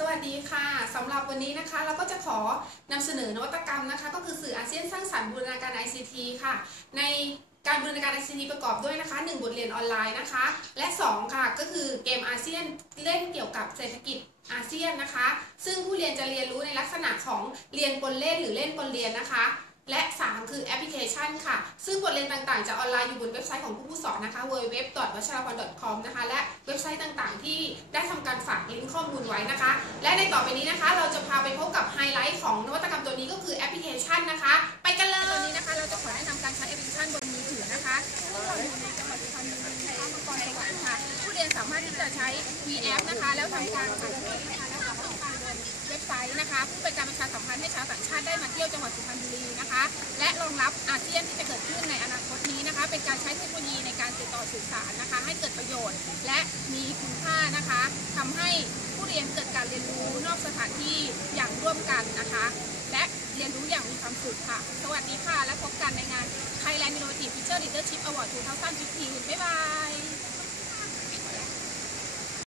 สวัสดีค่ะสำหรับวันนี้นะคะเราก็จะขอนำเสนอนวัตกรรมนะคะก็คือสื่ออาเซียนสร้างสรรค์บูรณาการ ICT ค่ะในการบูรณาการ ICT ประกอบด้วยนะคะ1บทเรียนออนไลน์นะคะและ2ค่ะก็คือเกมอาเซียนเล่นเกี่ยวกับเศรษฐกิจอาเซียนนะคะซึ่งผู้เรียนจะเรียนรู้ในลักษณะของเรียนปนเล่นหรือเล่นปนเรียนนะคะและ3คือแอปพลิเคชันค่ะซึ่งบทเรียนต่างๆจะออนไลน์อยู่บนเว็บไซต์ของผู้สอนนะคะ www.vacharapon.com นะคะและเว็บไซต์ต่างๆที่ได้ทำการฝากลิงก์ข้อมูลไว้นะคะและในต่อไปนี้นะคะเราจะพาไปพบกับไฮไลท์ของนวัตกรรมตัวนี้ก็คือแอปพลิเคชันนะคะไปกันเลยตอนนี้นะคะเราจะขอแนะนำการใช้แอปพลิเคชันบนมือถือนะคะซึ่งเราอยู่ในจังหวัดสุพรรณบุรีในมังกรสวรรค์ค่ะผู้เรียนสามารถที่จะใช้ V App นะคะแล้วทำการถ่ายรูปนะคะแล้วทำการบนเว็บไซต์นะคะเพื่อเป็นการประชาสัมพันธ์ให้ชาวต่างชาติได้มาเที่ยวจังหวัดสุพรรณบุรีนะคะและรองรับอาเซียนที่จะเกิดขึ้นในอนาคตนี้นะคะเป็นการใช้เทคโนโลยีในการติดต่อสื่อสารนะคะให้เกิดประโยชน์และมีคุณค่านะคะทำให้ผู้เรียนเกิดการเรียนรู้นอกสถานที่อย่างร่วมกันนะคะและเรียนรู้อย่างมีความสุขค่ะสวัสดีค่ะและพบกันในงาน Thailand Innovative Teacher Leadership Award 2015 บ๊ายบาย